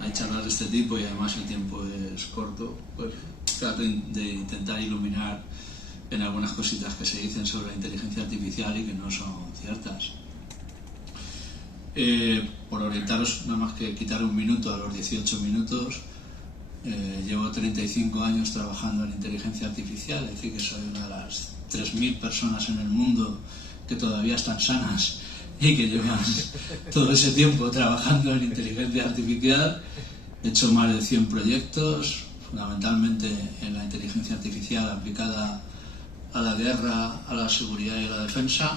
hay charlas de este tipo y además el tiempo es corto, pues trato de intentar iluminar en algunas cositas que se dicen sobre la inteligencia artificial y que no son ciertas. Por orientaros, nada más que quitar un minuto a los 18 minutos, llevo 35 años trabajando en inteligencia artificial, es decir, que soy una de las 3.000 personas en el mundo que todavía están sanas y que llevan todo ese tiempo trabajando en inteligencia artificial. He hecho más de 100 proyectos, fundamentalmente en la inteligencia artificial aplicada a la guerra, a la seguridad y a la defensa.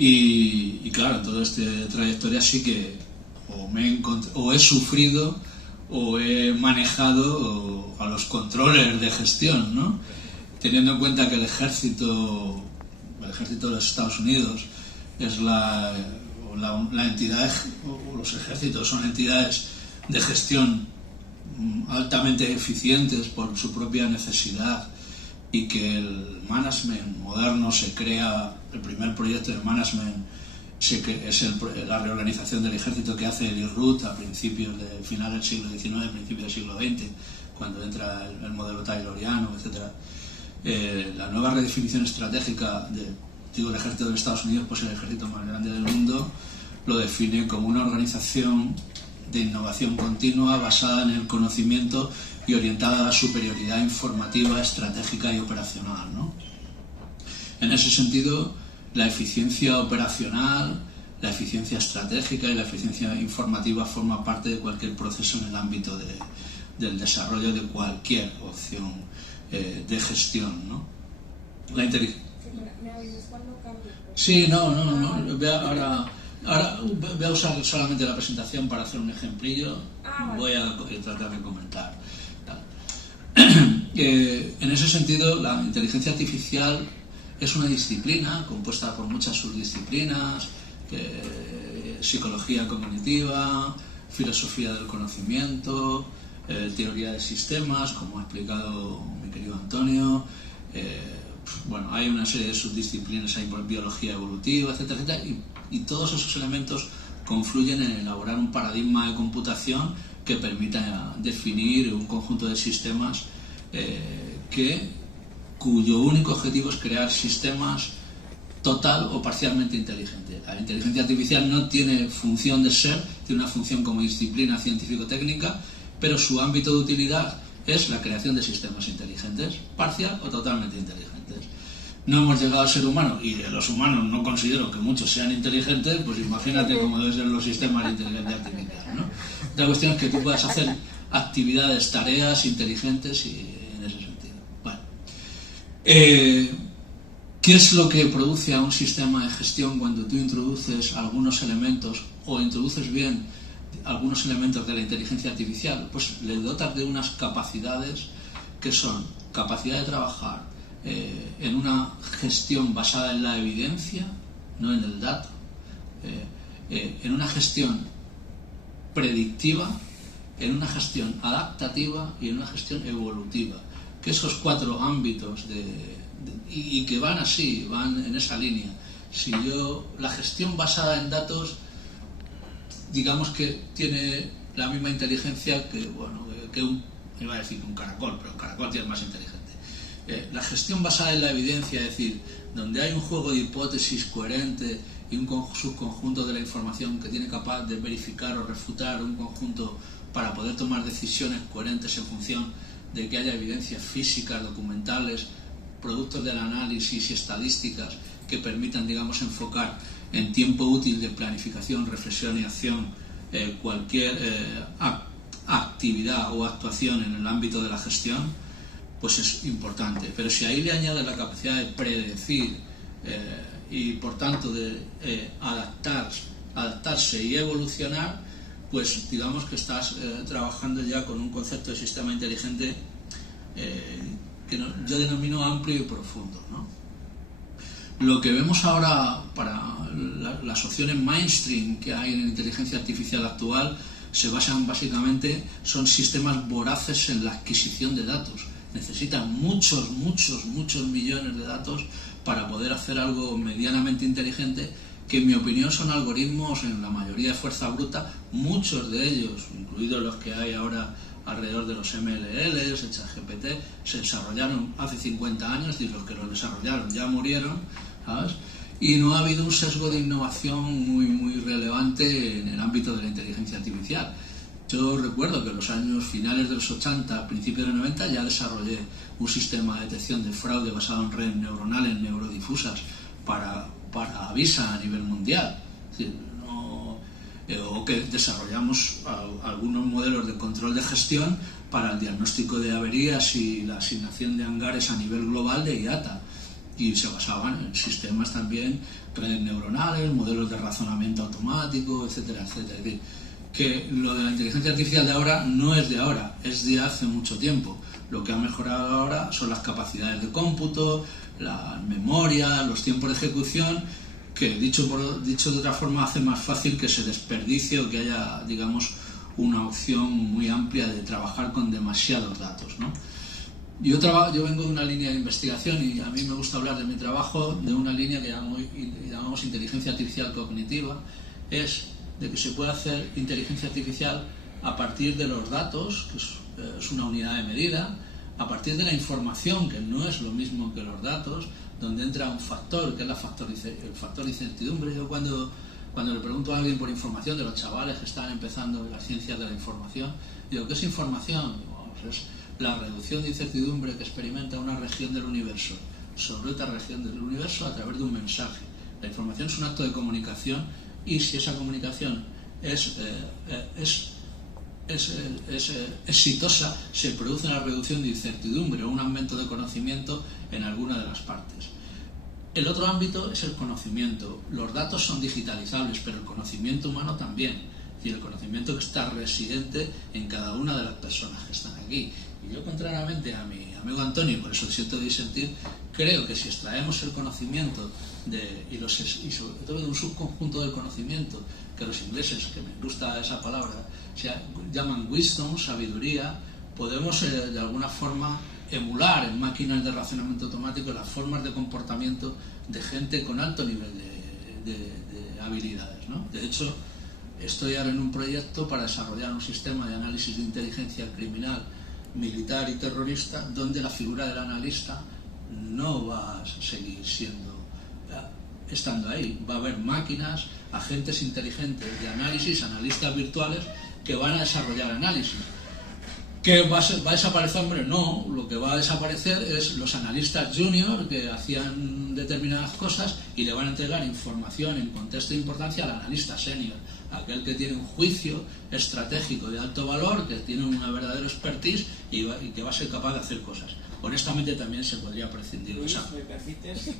Y claro, en toda esta trayectoria sí que o he sufrido o he manejado a los controllers de gestión, ¿no? Teniendo en cuenta que el ejército de los Estados Unidos es la entidad, o los ejércitos son entidades de gestión altamente eficientes por su propia necesidad, y que el management moderno se crea, el primer proyecto de management es la reorganización del ejército que hace el IRUT a final del siglo XIX, principios del siglo XX, cuando entra el modelo tayloriano, etc. La nueva redefinición estratégica del ejército de los Estados Unidos, pues el ejército más grande del mundo, lo define como una organización de innovación continua basada en el conocimiento y orientada a la superioridad informativa, estratégica y operacional, ¿no? En ese sentido, la eficiencia operacional, la eficiencia estratégica y la eficiencia informativa forma parte de cualquier proceso en el ámbito del desarrollo de cualquier opción de gestión, ¿no? La inteligencia. Sí, no. Ahora voy a usar solamente la presentación para hacer un ejemplillo. Voy a tratar de comentar. En ese sentido, la inteligencia artificial es una disciplina compuesta por muchas subdisciplinas, psicología cognitiva, filosofía del conocimiento, teoría de sistemas, como ha explicado mi querido Antonio. Bueno, hay una serie de subdisciplinas, hay biología evolutiva, etcétera, y todos esos elementos confluyen en elaborar un paradigma de computación que permita definir un conjunto de sistemas cuyo único objetivo es crear sistemas total o parcialmente inteligentes. La inteligencia artificial no tiene función de ser, tiene una función como disciplina científico-técnica, pero su ámbito de utilidad es la creación de sistemas inteligentes, parcial o totalmente inteligentes. No hemos llegado al ser humano, y de los humanos no considero que muchos sean inteligentes, pues imagínate cómo deben ser los sistemas de inteligencia artificial, ¿no? La cuestión es que tú puedas hacer actividades, tareas inteligentes y en ese sentido. Bueno. ¿Qué es lo que produce a un sistema de gestión cuando tú introduces algunos elementos o introduces bien algunos elementos de la inteligencia artificial? Pues le dotas de unas capacidades que son capacidad de trabajar en una gestión basada en la evidencia, no en el dato, en una gestión predictiva, en una gestión adaptativa y en una gestión evolutiva. Que esos 4 ámbitos y que van así, van en esa línea. La gestión basada en datos, digamos que tiene la misma inteligencia que iba a decir un caracol, pero un caracol tiene más inteligente. La gestión basada en la evidencia, es decir, donde hay un juego de hipótesis coherente y un subconjunto de la información que tiene capaz de verificar o refutar un conjunto para poder tomar decisiones coherentes en función de que haya evidencias físicas, documentales, productos del análisis y estadísticas que permitan, digamos, enfocar en tiempo útil de planificación, reflexión y acción cualquier actividad o actuación en el ámbito de la gestión, pues es importante. Pero si ahí le añades la capacidad de predecir y por tanto de adaptarse y evolucionar, pues digamos que estás trabajando ya con un concepto de sistema inteligente que yo denomino amplio y profundo, ¿no? Lo que vemos ahora para las opciones mainstream que hay en la inteligencia artificial actual se basan básicamente, son sistemas voraces en la adquisición de datos. Necesitan muchos millones de datos para poder hacer algo medianamente inteligente que en mi opinión son algoritmos en la mayoría de fuerza bruta, muchos de ellos, incluidos los que hay ahora alrededor de los MLLs, ChatGPT, se desarrollaron hace 50 años y los que los desarrollaron ya murieron, ¿sabes? Y no ha habido un sesgo de innovación muy relevante en el ámbito de la inteligencia artificial. Yo recuerdo que en los años finales de los 80, principios de los 90, ya desarrollé un sistema de detección de fraude basado en redes neuronales neurodifusas para Visa a nivel mundial. Es decir, o que desarrollamos algunos modelos de control de gestión para el diagnóstico de averías y la asignación de hangares a nivel global de IATA. Y se basaban en sistemas también, redes neuronales, modelos de razonamiento automático, etcétera, etcétera. Es decir, que lo de la inteligencia artificial de ahora no es de ahora, es de hace mucho tiempo. Lo que ha mejorado ahora son las capacidades de cómputo, la memoria, los tiempos de ejecución, que dicho de otra forma hace más fácil que se desperdicie o que haya, digamos, una opción muy amplia de trabajar con demasiados datos, ¿no? Yo vengo de una línea de investigación y a mí me gusta hablar de mi trabajo de una línea que llamamos inteligencia artificial cognitiva, es de que se puede hacer inteligencia artificial a partir de los datos, que es una unidad de medida, a partir de la información, que no es lo mismo que los datos, donde entra un factor, que es el factor de incertidumbre. Yo cuando le pregunto a alguien por información, de los chavales que están empezando en las ciencias de la información, digo, ¿qué es información? Pues es la reducción de incertidumbre que experimenta una región del universo sobre otra región del universo a través de un mensaje. La información es un acto de comunicación y si esa comunicación es exitosa, se produce una reducción de incertidumbre o un aumento de conocimiento en alguna de las partes. El otro ámbito es el conocimiento. Los datos son digitalizables, pero el conocimiento humano también. Es decir, el conocimiento que está residente en cada una de las personas que están aquí. Y yo, contrariamente a mi amigo Antonio, por eso siento disentir, creo que si extraemos el conocimiento y sobre todo de un subconjunto del conocimiento, que los ingleses, que me gusta esa palabra, llaman wisdom, sabiduría, podemos de alguna forma emular en máquinas de razonamiento automático las formas de comportamiento de gente con alto nivel de habilidades, ¿no? De hecho, estoy ahora en un proyecto para desarrollar un sistema de análisis de inteligencia criminal, militar y terrorista, donde la figura del analista no va a seguir estando ahí. Va a haber máquinas, agentes inteligentes de análisis, analistas virtuales que van a desarrollar análisis. ¿Que va a desaparecer? Hombre, no. Lo que va a desaparecer es los analistas junior que hacían determinadas cosas y le van a entregar información en contexto de importancia al analista senior, aquel que tiene un juicio estratégico de alto valor, que tiene una verdadera expertise y que va a ser capaz de hacer cosas. Honestamente también se podría prescindir de esa. ¿Me permites?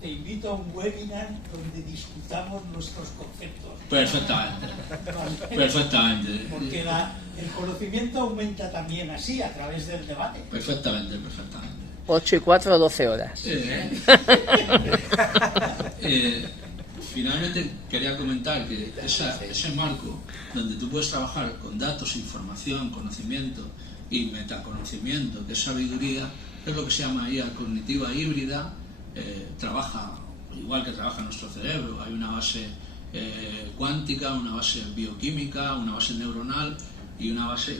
Te invito a un webinar donde discutamos nuestros conceptos. Perfectamente. Vale. Perfectamente. Porque el conocimiento aumenta también así, a través del debate. Perfectamente. 8 y 4, 12 horas. Finalmente quería comentar que ese marco donde tú puedes trabajar con datos, información, conocimiento y metaconocimiento, que es sabiduría, es lo que se llama IA cognitiva híbrida. Trabaja igual que trabaja nuestro cerebro. Hay una base cuántica, una base bioquímica, una base neuronal y una base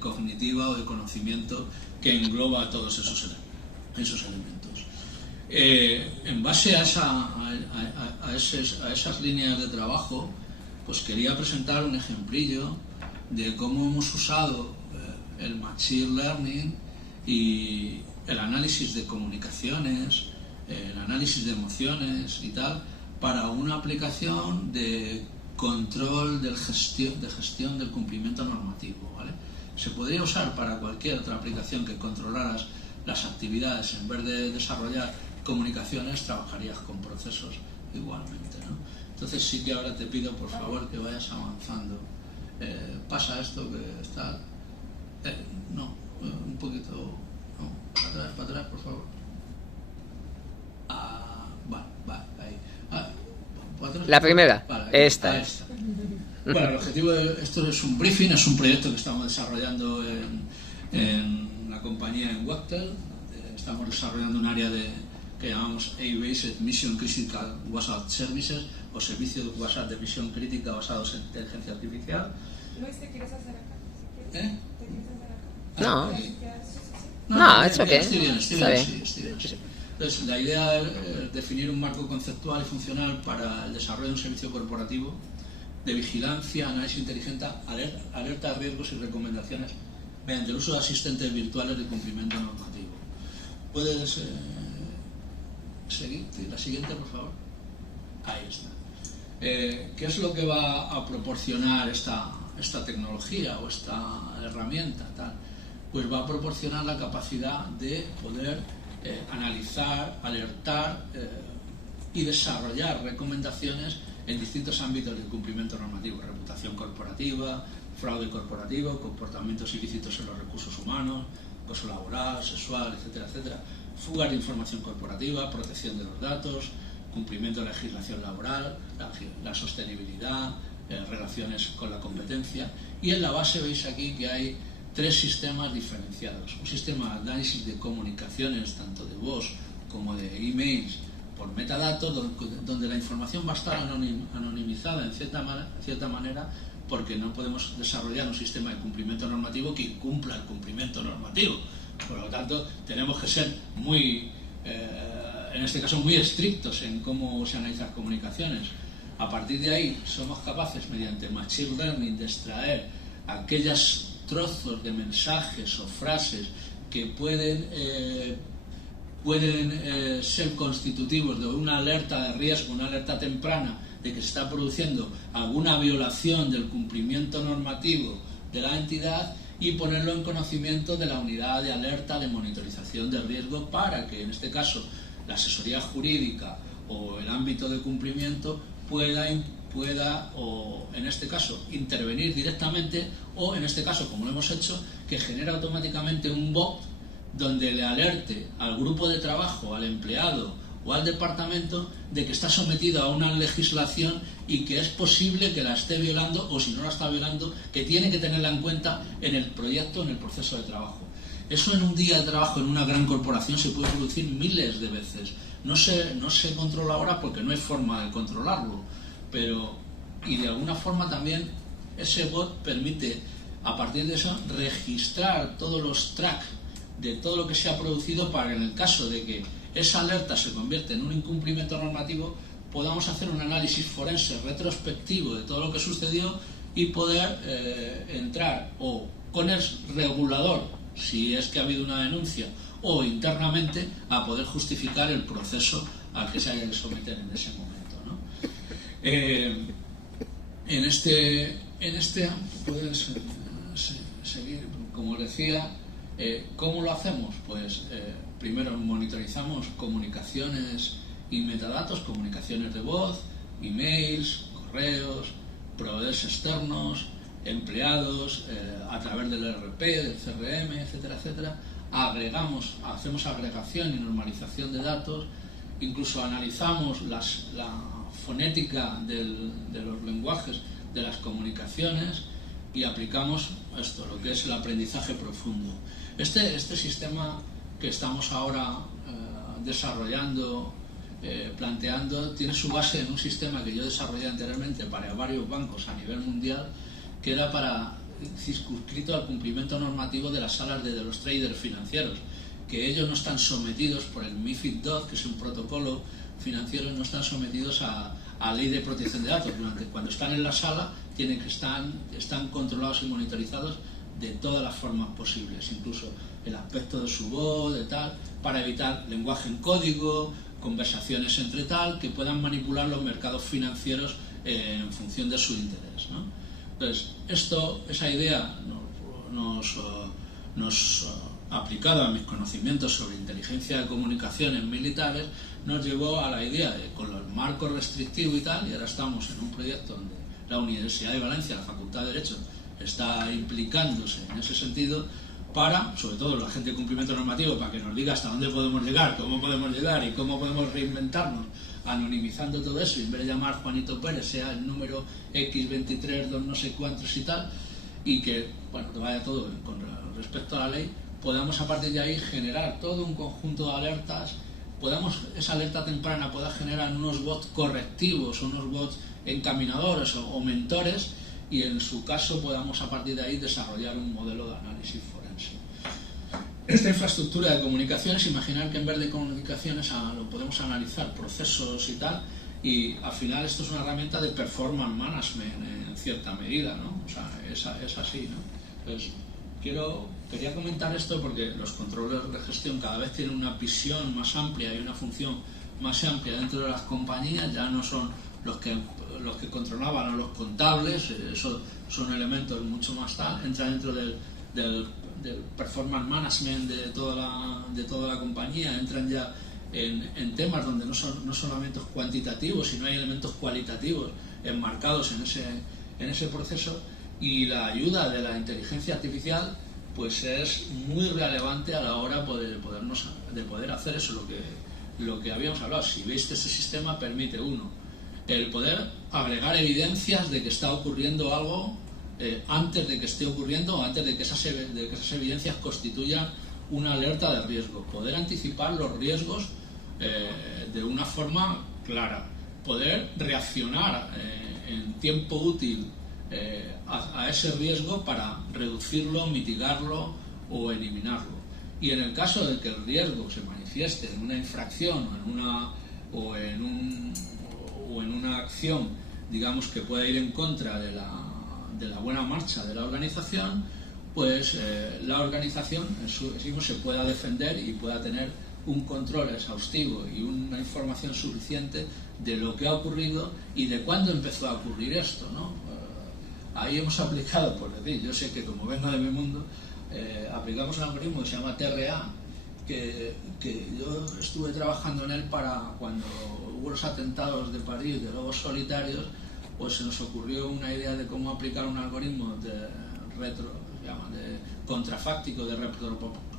cognitiva o de conocimiento que engloba todos esos elementos. En base a esas líneas de trabajo, pues quería presentar un ejemplillo de cómo hemos usado el Machine Learning y el análisis de comunicaciones, el análisis de emociones y tal, para una aplicación de control de gestión del cumplimiento normativo, ¿vale? Se podría usar para cualquier otra aplicación que controlaras las actividades. En vez de desarrollar comunicaciones, trabajarías con procesos igualmente, ¿no? Entonces sí que ahora te pido, por favor, que vayas avanzando. Pasa esto que está... un poquito... para atrás, por favor. Vale, ahí. ¿Para atrás? La primera, Vale, esta. Bueno, el objetivo de esto es un briefing, es un proyecto que estamos desarrollando en la compañía en Wachtel. Estamos desarrollando un área que llamamos AI-Based Mission Critical WhatsApp Services, o servicios WhatsApp de misión crítica basados en inteligencia artificial. Luis, ¿te quieres hacer acá? Si ¿Eh? ¿Te quieres hacer acá? No. Sí, sí. No, it's okay. Estoy bien, Está bien. sí, estoy bien, sí. Entonces, la idea es definir un marco conceptual y funcional para el desarrollo de un servicio corporativo de vigilancia, análisis inteligente, alerta de riesgos y recomendaciones mediante el uso de asistentes virtuales de cumplimiento normativo. ¿Puedes seguir? La siguiente, por favor. Ahí está. ¿Qué es lo que va a proporcionar esta tecnología o esta herramienta? Tal? Pues va a proporcionar la capacidad de poder analizar, alertar y desarrollar recomendaciones en distintos ámbitos del cumplimiento normativo: reputación corporativa, fraude corporativo, comportamientos ilícitos en los recursos humanos, acoso laboral, sexual, etcétera, etcétera, fuga de información corporativa, protección de los datos, cumplimiento de la legislación laboral, la sostenibilidad, relaciones con la competencia. Y en la base veis aquí que hay 3 sistemas diferenciados: un sistema de análisis de comunicaciones, tanto de voz como de emails, por metadatos, donde la información va a estar anonimizada en cierta manera, porque no podemos desarrollar un sistema de cumplimiento normativo que incumpla el cumplimiento normativo. Por lo tanto, tenemos que ser en este caso muy estrictos en cómo se analizan las comunicaciones. A partir de ahí somos capaces, mediante machine learning, de extraer aquellos trozos de mensajes o frases que pueden ser constitutivos de una alerta de riesgo, una alerta temprana de que se está produciendo alguna violación del cumplimiento normativo de la entidad, y ponerlo en conocimiento de la unidad de alerta de monitorización de riesgo, para que en este caso la asesoría jurídica o el ámbito de cumplimiento pueda o en este caso intervenir directamente, o en este caso, como lo hemos hecho, que genera automáticamente un bot donde le alerte al grupo de trabajo, al empleado o al departamento de que está sometido a una legislación y que es posible que la esté violando, o si no la está violando, que tiene que tenerla en cuenta en el proyecto, en el proceso de trabajo. Eso en un día de trabajo en una gran corporación se puede producir miles de veces. No se controla ahora porque no hay forma de controlarlo, y de alguna forma también ese bot permite, a partir de eso, registrar todos los tracks de todo lo que se ha producido, para que en el caso de que esa alerta se convierta en un incumplimiento normativo, podamos hacer un análisis forense retrospectivo de todo lo que sucedió y poder entrar o con el regulador, si es que ha habido una denuncia, o internamente a poder justificar el proceso al que se haya de someter en ese momento, ¿no? En este puedes seguir, como decía. ¿Cómo lo hacemos? Pues primero monitorizamos comunicaciones y metadatos, comunicaciones de voz, emails, correos, proveedores externos, empleados, a través del ERP, del CRM, etcétera, etcétera. Hacemos agregación y normalización de datos, incluso analizamos la fonética de los lenguajes de las comunicaciones, y aplicamos lo que es el aprendizaje profundo. Este sistema que estamos ahora desarrollando, planteando, tiene su base en un sistema que yo desarrollé anteriormente para varios bancos a nivel mundial, que era circunscrito al cumplimiento normativo de las salas de los traders financieros, que ellos no están sometidos por el MiFID II, que es un protocolo financiero, no están sometidos a ley de protección de datos. Cuando están en la sala están controlados y monitorizados de todas las formas posibles, incluso el aspecto de su voz, de tal, para evitar lenguaje en código, conversaciones entre tal, que puedan manipular los mercados financieros en función de su interés, ¿no? Entonces, esa idea aplicada a mis conocimientos sobre inteligencia de comunicaciones militares, nos llevó a la idea de, con los marcos restrictivos y tal, y ahora estamos en un proyecto donde la Universidad de Valencia, la Facultad de Derecho, está implicándose en ese sentido, para, sobre todo la gente de cumplimiento normativo, para que nos diga hasta dónde podemos llegar, cómo podemos llegar y cómo podemos reinventarnos, anonimizando todo eso, y en vez de llamar Juanito Pérez, sea el número X23, 2 no sé cuántos y tal, y que, bueno, que vaya todo con respecto a la ley, podamos a partir de ahí generar todo un conjunto de alertas esa alerta temprana pueda generar unos bots correctivos, unos bots encaminadores o mentores, y en su caso podamos a partir de ahí desarrollar un modelo de análisis forense. Esta infraestructura de comunicaciones, imaginar que en vez de comunicaciones lo podemos analizar procesos y tal, y al final esto es una herramienta de performance management en cierta medida, ¿no? O sea, es así, ¿no? Entonces, quería comentar esto porque los controles de gestión cada vez tienen una visión más amplia y una función más amplia dentro de las compañías. Ya no son los que controlaban a los contables, eso son elementos mucho más tal, entra dentro del performance management de toda la compañía, entran ya en temas donde no son elementos cuantitativos, sino hay elementos cualitativos enmarcados en ese proceso, y la ayuda de la inteligencia artificial pues es muy relevante a la hora de poder hacer eso, lo que habíamos hablado. Si veis que este sistema permite, el poder agregar evidencias de que está ocurriendo algo antes de que esté ocurriendo, o antes de que esas evidencias constituyan una alerta de riesgo, poder anticipar los riesgos de una forma clara, poder reaccionar en tiempo útil a ese riesgo para reducirlo, mitigarlo o eliminarlo. Y en el caso de que el riesgo se manifieste en una infracción o en una acción, digamos, que pueda ir en contra de la buena marcha de la organización, pues la organización se pueda defender y pueda tener un control exhaustivo y una información suficiente de lo que ha ocurrido y de cuándo empezó a ocurrir esto, ¿no? Ahí hemos aplicado, por decir, yo sé que como vengo de mi mundo, aplicamos un algoritmo que se llama TRA, que yo estuve trabajando en él para cuando hubo los atentados de París de lobos solitarios, pues se nos ocurrió una idea de cómo aplicar un algoritmo de contrafáctico, de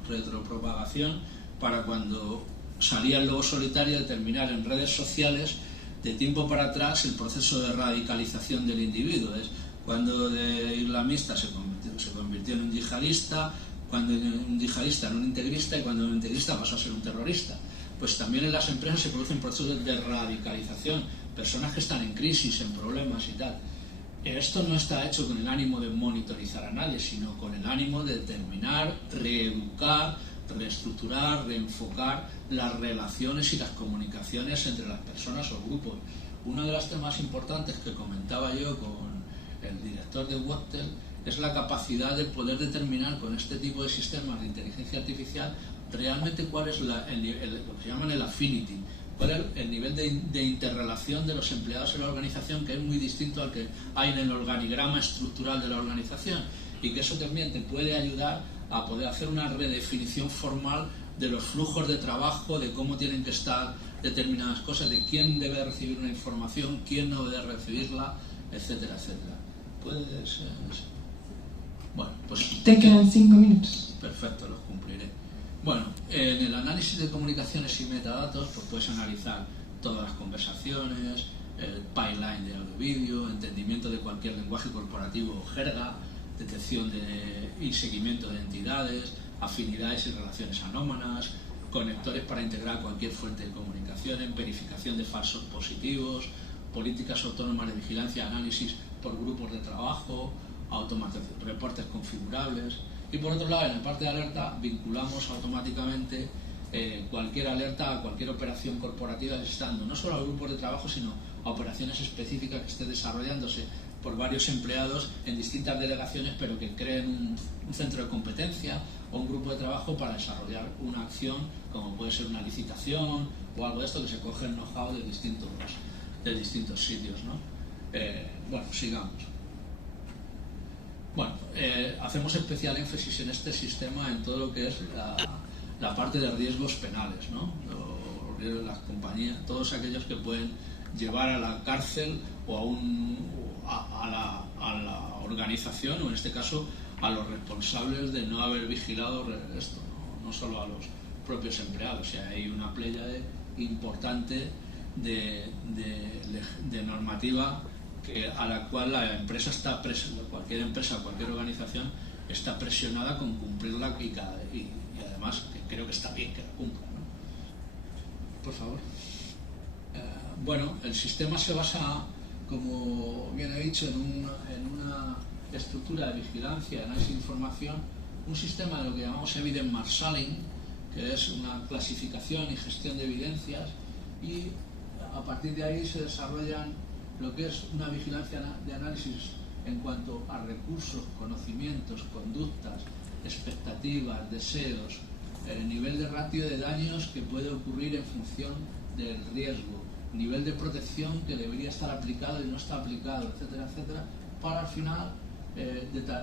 retropropagación, para cuando salía el lobo solitario determinar en redes sociales de tiempo para atrás el proceso de radicalización del individuo. Es cuando de islamista se convirtió en un yihadista, cuando un yihadista en un integrista, y cuando un integrista pasó a ser un terrorista. Pues también en las empresas se producen procesos de radicalización, personas que están en crisis, en problemas y tal. Esto no está hecho con el ánimo de monitorizar a nadie, sino con el ánimo de determinar, reeducar, reestructurar, reenfocar las relaciones y las comunicaciones entre las personas o grupos. Uno de los temas importantes que comentaba yo con el director de Wachtel es la capacidad de poder determinar con este tipo de sistemas de inteligencia artificial realmente cuál es lo que se llaman el affinity, cuál es el nivel de interrelación de los empleados en la organización, que es muy distinto al que hay en el organigrama estructural de la organización, y que eso también te puede ayudar a poder hacer una redefinición formal de los flujos de trabajo, de cómo tienen que estar determinadas cosas, de quién debe recibir una información, quién no debe recibirla, etcétera, etcétera. ¿Puedes? Bueno, pues... Te quedan 5 minutos. Perfecto, los cumpliré. Bueno, en el análisis de comunicaciones y metadatos, pues puedes analizar todas las conversaciones, el pipeline de audio-vídeo, entendimiento de cualquier lenguaje corporativo o jerga, detección y seguimiento de entidades, afinidades y relaciones anómalas, conectores para integrar cualquier fuente de comunicación, verificación de falsos positivos, políticas autónomas de vigilancia y análisis por grupos de trabajo, reportes configurables. Y por otro lado, en la parte de alerta, vinculamos automáticamente cualquier alerta a cualquier operación corporativa que esté dando, no solo a grupos de trabajo, sino a operaciones específicas que esté desarrollándose por varios empleados en distintas delegaciones, pero que creen un centro de competencia o un grupo de trabajo para desarrollar una acción, como puede ser una licitación o algo de esto, que se coge el know-how de distintos sitios, ¿no? Bueno, sigamos. Bueno, hacemos especial énfasis en este sistema en todo lo que es la parte de riesgos penales, ¿no? Los riesgos de las compañías, todos aquellos que pueden llevar a la cárcel o a la organización, o en este caso a los responsables de no haber vigilado esto, no solo a los propios empleados. O sea, hay una pléyade importante de normativa a la cual la empresa está cualquier empresa, cualquier organización está presionada con cumplirla, y además que creo que está bien que la cumpla, ¿no? por favor. Bueno, el sistema se basa, como bien he dicho, en una estructura de vigilancia, análisis de información, un sistema de lo que llamamos evidence marshalling, que es una clasificación y gestión de evidencias, y a partir de ahí se desarrollan lo que es una vigilancia de análisis en cuanto a recursos, conocimientos, conductas, expectativas, deseos, el nivel de ratio de daños que puede ocurrir en función del riesgo, nivel de protección que debería estar aplicado y no está aplicado, etcétera, etcétera, para al final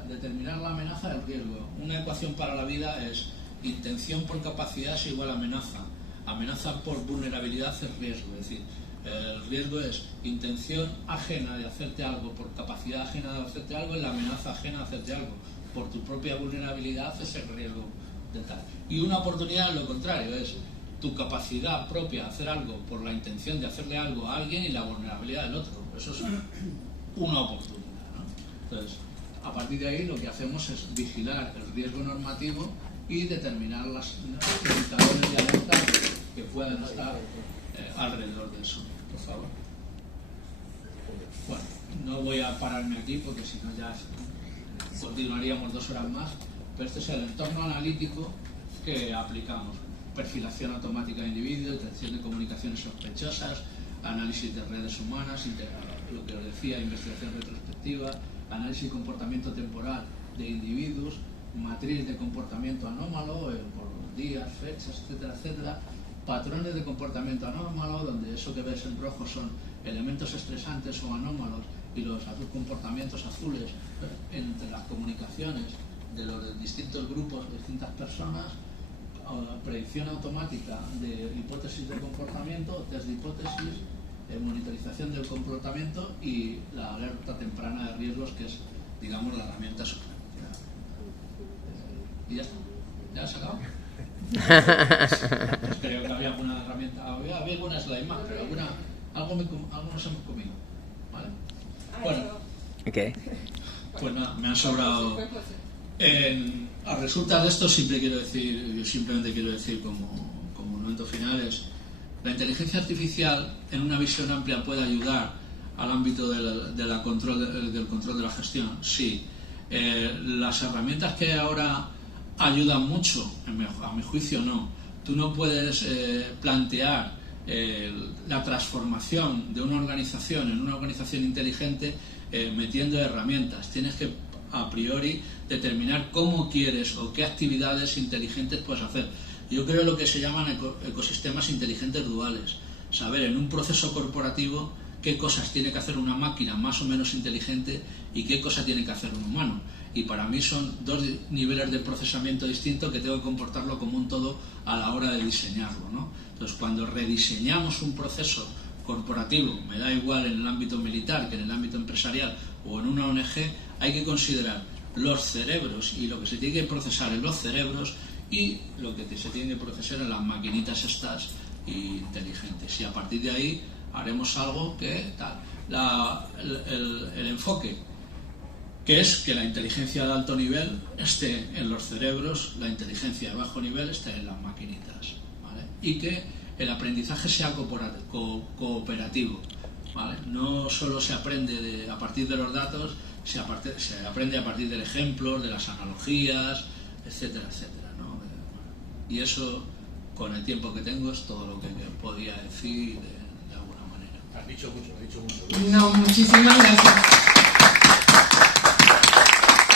determinar la amenaza del riesgo. Una ecuación para la vida es intención por capacidad es igual a amenaza. Amenaza por vulnerabilidad es riesgo, es decir, el riesgo es intención ajena de hacerte algo por capacidad ajena de hacerte algo y la amenaza ajena de hacerte algo. Por tu propia vulnerabilidad es el riesgo de tal. Y una oportunidad es lo contrario, es tu capacidad propia de hacer algo por la intención de hacerle algo a alguien y la vulnerabilidad del otro. Eso es una oportunidad, ¿no? Entonces, a partir de ahí lo que hacemos es vigilar el riesgo normativo y determinar los indicadores de alerta que puedan estar alrededor de eso. Por favor. Bueno, no voy a pararme aquí porque si no ya continuaríamos 2 horas más, pero este es el entorno analítico que aplicamos. Perfilación automática de individuos, detección de comunicaciones sospechosas, análisis de redes humanas, lo que os decía, investigación retrospectiva, análisis de comportamiento temporal de individuos, matriz de comportamiento anómalo por días, fechas, etcétera, etcétera, patrones de comportamiento anómalo, donde eso que ves en rojo son elementos estresantes o anómalos y los comportamientos azules entre las comunicaciones de los distintos grupos, de distintas personas, predicción automática de hipótesis de comportamiento, test de hipótesis, monitorización del comportamiento y la alerta temprana de riesgos, que es, digamos, la herramienta suprema. ¿Y ya está? ¿Ya has acabado? Pues creo que había alguna herramienta, había alguna slide más, pero algo nos hemos comido, ¿vale? Bueno, Okay. pues nada, me han sobrado. A resultas de esto simplemente quiero decir como momento final es la inteligencia artificial en una visión amplia puede ayudar al ámbito del control de la gestión, sí. Las herramientas que hay ayudan mucho, a mi juicio no. Tú no puedes plantear la transformación de una organización en una organización inteligente metiendo herramientas. Tienes que a priori determinar cómo quieres o qué actividades inteligentes puedes hacer. Yo creo lo que se llaman ecosistemas inteligentes duales. Saber en un proceso corporativo qué cosas tiene que hacer una máquina más o menos inteligente y qué cosa tiene que hacer un humano. Y para mí son 2 niveles de procesamiento distintos que tengo que comportarlo como un todo a la hora de diseñarlo, ¿no? Entonces, cuando rediseñamos un proceso corporativo, me da igual en el ámbito militar que en el ámbito empresarial o en una ONG, hay que considerar los cerebros y lo que se tiene que procesar en los cerebros y lo que se tiene que procesar en las maquinitas estas inteligentes. Y a partir de ahí haremos algo que tal. El enfoque, que es que la inteligencia de alto nivel esté en los cerebros, la inteligencia de bajo nivel esté en las maquinitas, ¿vale? Y que el aprendizaje sea cooperativo, ¿vale? No solo se aprende a partir de los datos, se aprende a partir del ejemplo, de las analogías, etcétera, etcétera, ¿no? Y eso, con el tiempo que tengo, es todo lo que podía decir de alguna manera. Has dicho mucho, has dicho mucho. No, muchísimas gracias.